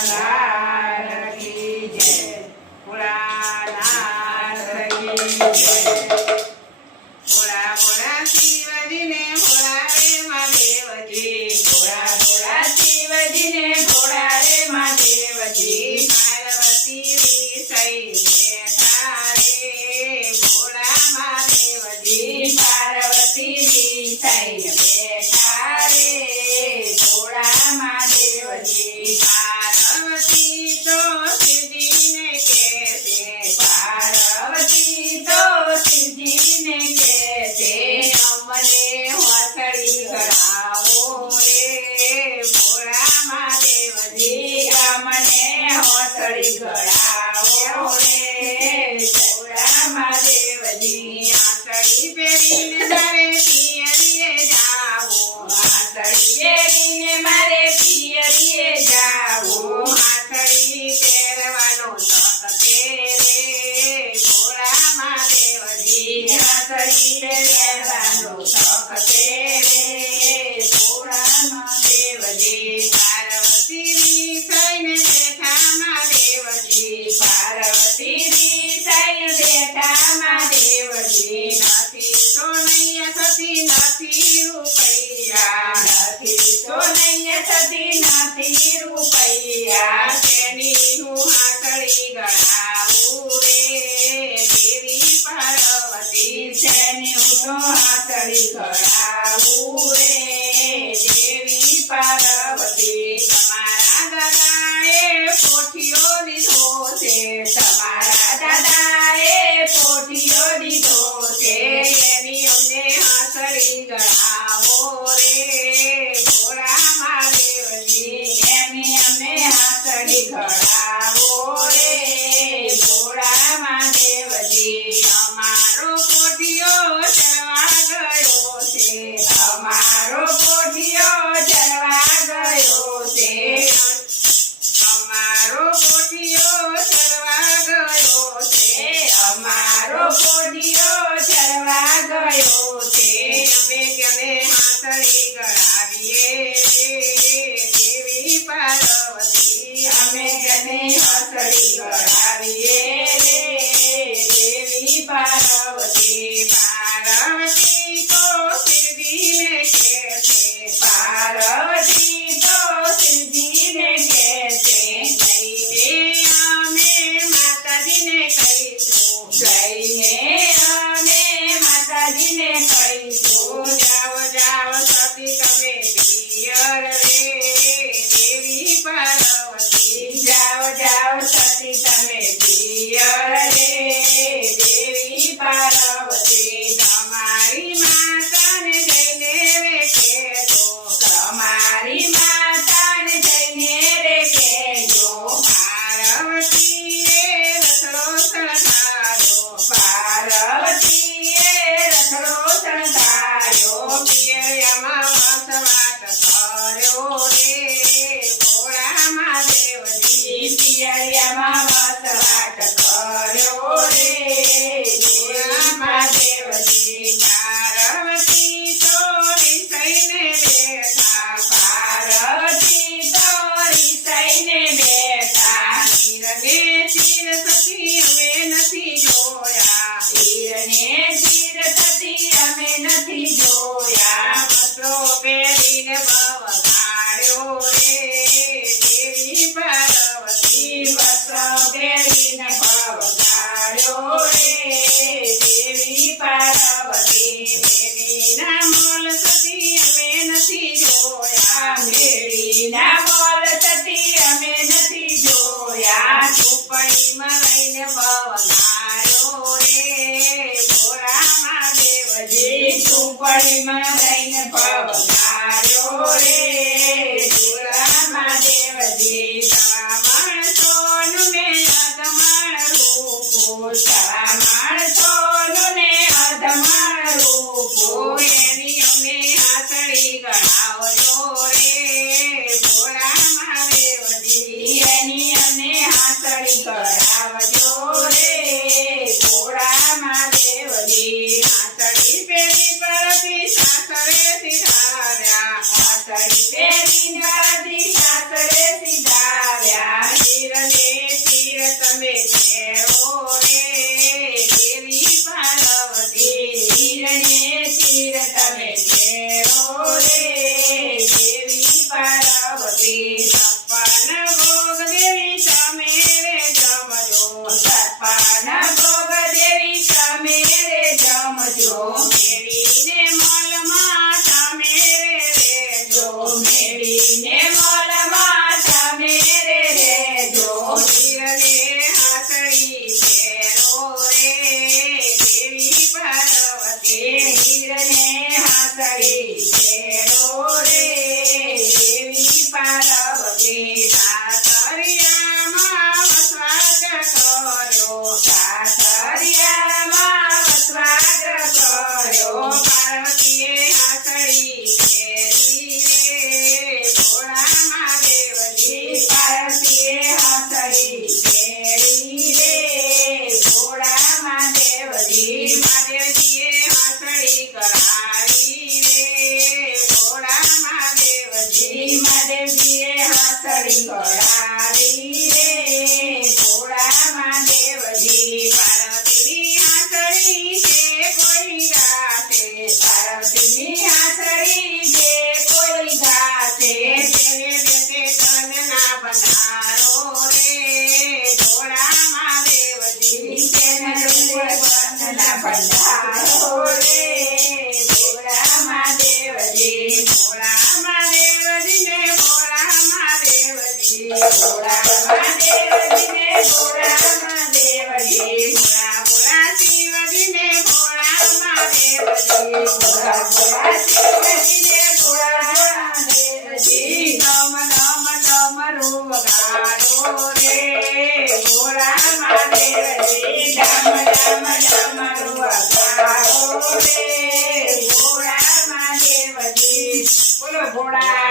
ભોળાનાથ કી જય ભોળાનાથ કી જય ભોળા ભોળા શિવજીને ભોળા રે મહાદેવજી ભોળા ભોળા શિવજીને ભોળા રે મહાદેવજી પાર્વતી વિષય બેઠા રે ભોળા મહાદેવજી પાર્વતી વિષય બેઠા રે ભોળા મહાદેવજી પાર્વતી તો શિવજીને કહેશે પાર્વતી તો શિવજીને કહેશે અમને હોથડી કરાવો રે ભોળા મહાદેવજી અમને હોથડી કરાવો રે ભોળા મહાદેવજી આંતળી પહેરીને તારે પિયરીએ જાવું આંતળી પહેરીને મારે પિયરીએ જાવું આંતળી પહેરવાનો શોખ છે રે ભોળા મહાદેવજી આંતળી પહેરવાનો શોખ છે રે ભોળા મહાદેવજી પાર્વતી વિષયને બેઠા મહાદેવજી પાર્વતી વિષય બેઠા મહાદેવજી નથી સોનૈયા થતી નથી રૂપૈયા નથી સોનૈયા થતી નથી રૂપૈયા તેની હું હાથળી ગણાવું રે દેવી પાર્વતી તેની હું તો હાથળી ગણાવું રે દેવી પાર્વતી તમારા દાદાએ પોઠિયો લીધો છે તમારા દાદાએ પોઠિયો લીધો છે એની અમને હાથળી ગણાવો રે ભોળા મહાદેવજી એની અમને હાથળી ગણાવો રે ભોળા મહાદેવજી અમારો પોઠિયો ચરવા ગયો છે અમારો પોઠિયો ચરવા ગયો છે અમારો પોઠિયો ચરવા ગયો છે અમારો પોઠિયો ચરવા ગયો છે અમે હાથળી ગણાવીએ દેવી પાર્વતી અમે હાથળી ગણાવીએ દેવી પાર્વતી પાર્વતી તો શિવજીને કહેશે પાર્વતી તો શિવજીને કહેશે જઈને અમે માતાજીને કહીશું જઈને અમે માતાજીને કહીશું જાઓ જાઓ સતી તમે પિયર રે દેવી પાર્વતી જાઓ જાઓ સતી તમે પિયર રે દેવી પાર્વતી તમારી માતાને જઈને રે કહેજો તમારી માતાને જઈને રે કહેજો પાર્વતીએ રથડો સળગાવ્યો પાર્વતીએ રથડો સળગાવ્યો પિયરિયામાં વસવાટ કર્યો રે ભોળા મહાદેવજી પિયરિયામાં વસવાટ કર્યો રે ભોળા મહાદેવજી પાર્વતી તો રીસઈને બેઠા પાર્વતી તો રીસઈને બેઠા હીરને ચીર થતી અમે નથી જોયા હીરને ચીર થતી અમે નથી જોયા વસ્ત્રો પહેરીને વગાડ્યો રે દેવી પાર્વતી વસ્ત્ર પહેરીને વગાડ્યો રે દેવી પાર્વતી મેળીના મોલ થતી અમે નથી જોયા મેળીના મોલ થતી અમે નથી જોયા ઝૂંપડીમાં રહીને વગાડ્યો રે ભોળા મહાદેવજી ઝૂંપડીમાં રહીને વગાડ્યો રે ભોળા મહાદેવજી માણસોનું ને અધમણ રૂપો માણસોનું ને અધમણ રૂપો એની અમને હાથળી ગણાવજો રે ભોળા મહાદેવજી એની અમને હાથળી ગણાવજો રે ભોળા મહાદેવજી હાથળી પેલી પરથી સાસર હાથડી ઘડાવી રે ભોળા મહાદેવજી પાર્વતીની હાથડી છે કોઈ ગાશે પાર્વતીની હાથડી છે કોઈ ગાશે તેને બેઠે ધનના ભંડારો રે ભોળા મહાદેવજી તેને ધનના ભંડારો રે ભોળા મહાદેવજી ભોળા મહાદેવજીને ભોળા મહાદેવજી ભોળા મહાદેવજીને ભોળા મહાદેવજી ભોળા ભોળા શિવજીને ભોળા મહાદેવજી ભોળા ભોળા શિવજીને ભોળા મહાદેવજી નમ નમ ડમરુ વગાડો રે ભોળા મહાદેવજી ડમ ડમ ડમરુ વગાડો રે ભોળા મહાદેવજી બોલો ભોળા